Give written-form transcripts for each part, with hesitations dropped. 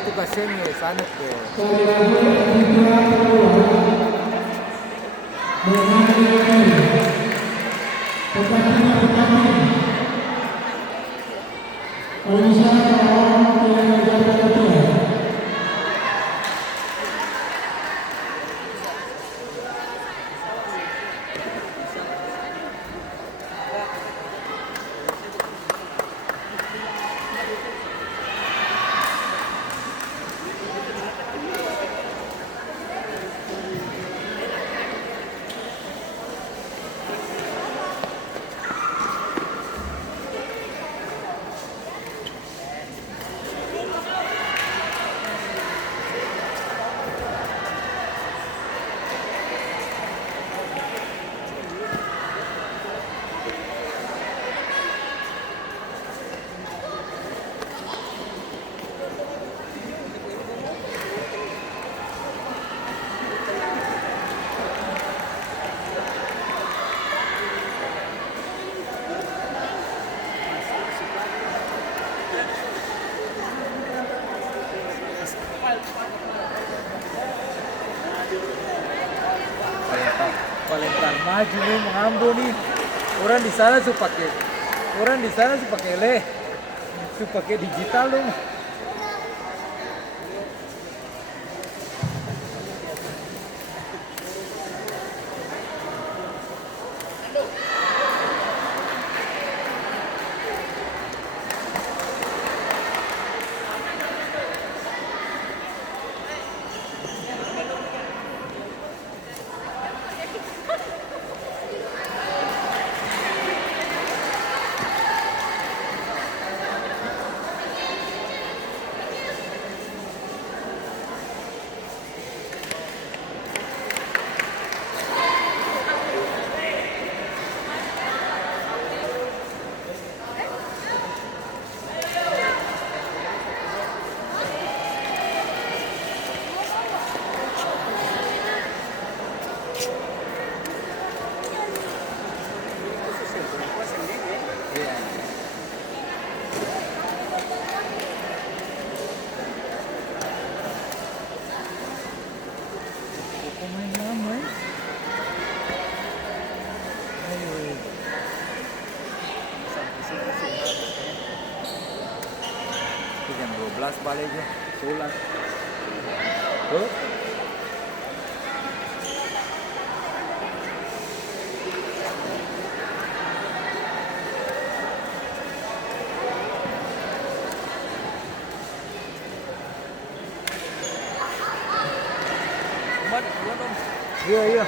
Itu kasihan sana ke. Valentine maju nih mengambo nih. Orang di sana suka pakai suka pakai digital dong. Jam 12 balik aja pulang. Tuh. Iya, iya.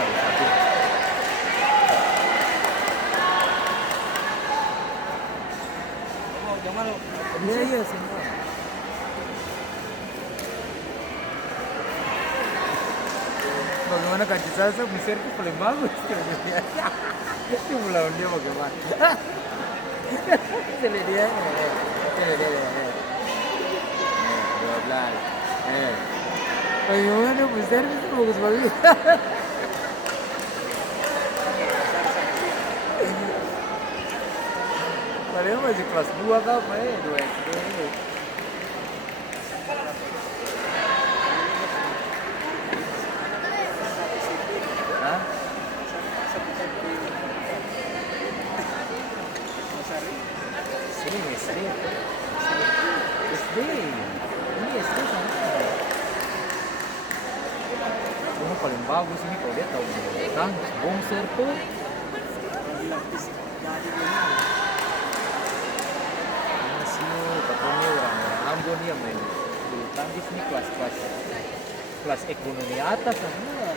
kali satu. Iya semua. Bagaimana kaki salsa Mesir itu paling bagus dia. Itu melawan dia bagaimana? Cile dia. 12. Bagaimana Mesir itu bagus-bagus. Padahal masih kelas 2 apa ya? 2 SD. Hah? Sini SD. SD. Ini SD sama. Ini paling bagus ini kalau dia tahu kan Bongser tuh. Katanya orang Ambon yang main bulu tangkis ini kelas ekonomi atas semua.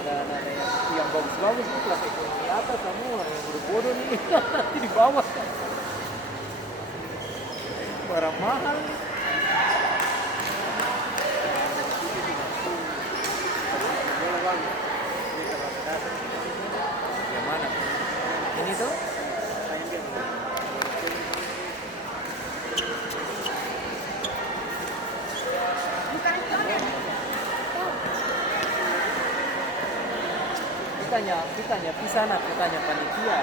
Ada anak-anak yang bagus-bagus nih kelas ekonomi atas semua, yang bodoh nih nanti di bawah. Barang mahal. Yang mana? Ini tuh? Ditanya pisana, ditanya panitia.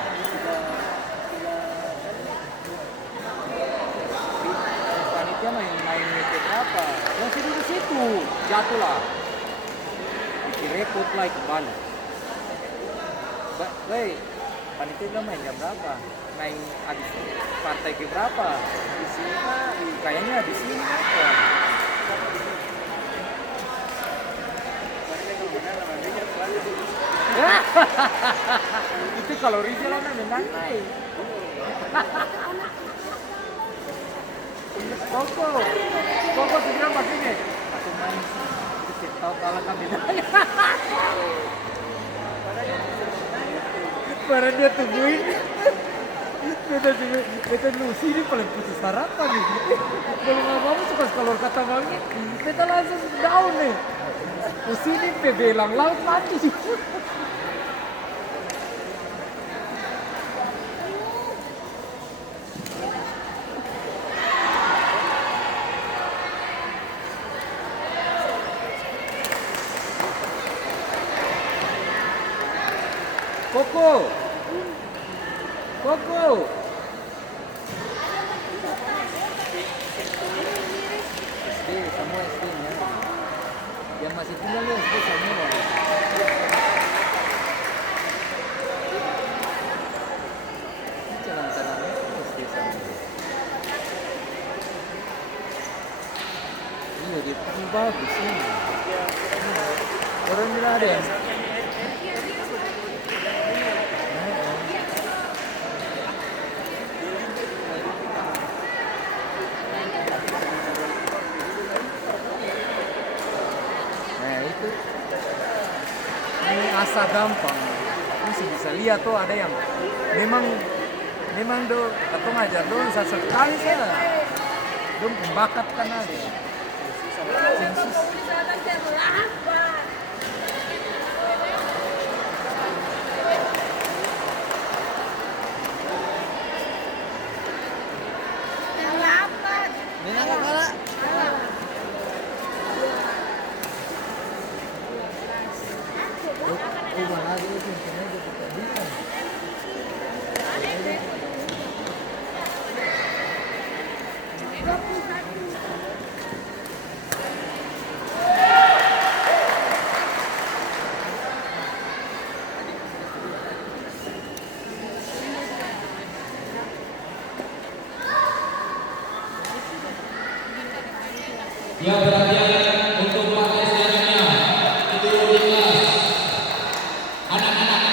Panitia main berapa? Yang di situ jatuh lah. Direpot lah kembali. Baik, panitia main jam berapa? Main habis partai ke berapa? Di sini kayaknya di sini apa? Itu kalau Rizal anak menang naik. Koko segera pastinya. Aku main tahu kalah kami naik. Para dia tungguin. Kita dulu sini paling putus harapan nih. Belum apa-apa suka kalau kata banget. Kita langsung down nih. Sini PB laut mati. Koko. SD, semua SD-nya. Yang masih tinggal ya SD semua. Jalan-jalannya SD semua. Iya, dia paling bagus sih. Orang bilang ada yang ini asa gampang, masih bisa lihat tuh ada yang memang do atau ngajar dong sesekali saya dong pembakat kan ada sensus. Yang perhatian untuk pakai sejajarnya itu di kelas anak-anak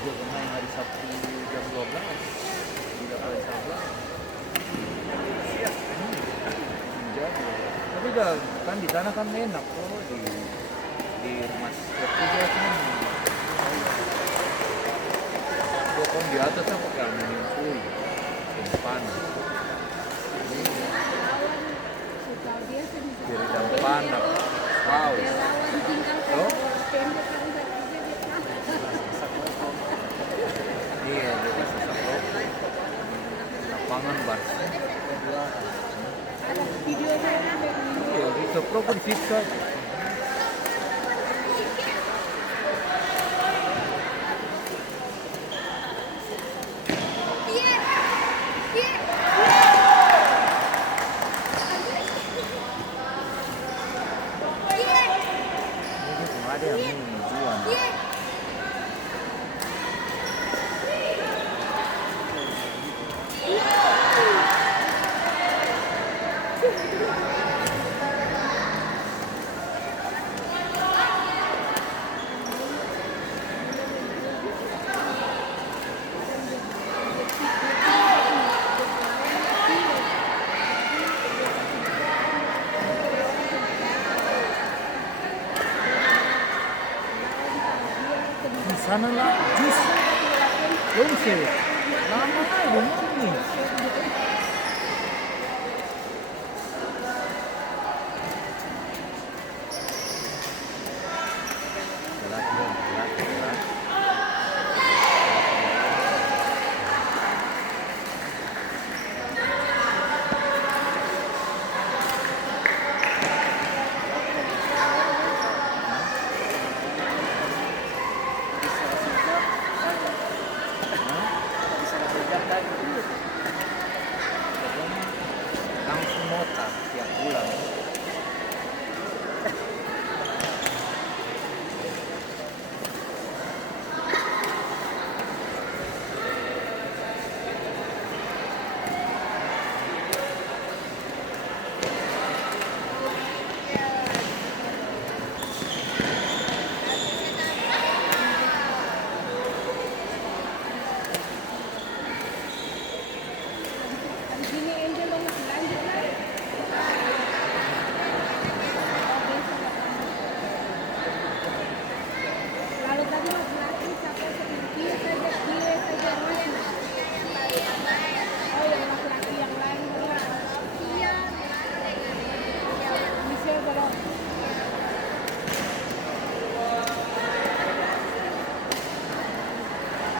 Dia main hari Sabtu jam 12 tidak boleh sabar. Jadi, tapi kan di sana kan enak kok di rumah seperti dia kan. Pokoknya di atas apa pakai aluminium foil, yang panas. Kiri dan panas, wow. Oh? Iya, dia sesak rokok. Lapangan Barca. Ada video saya Iya, di Sopro pun siksa. Ini cuma ada yang ini jual. Di sana lah, jus. Belum sih. Lama belum nih. Lagi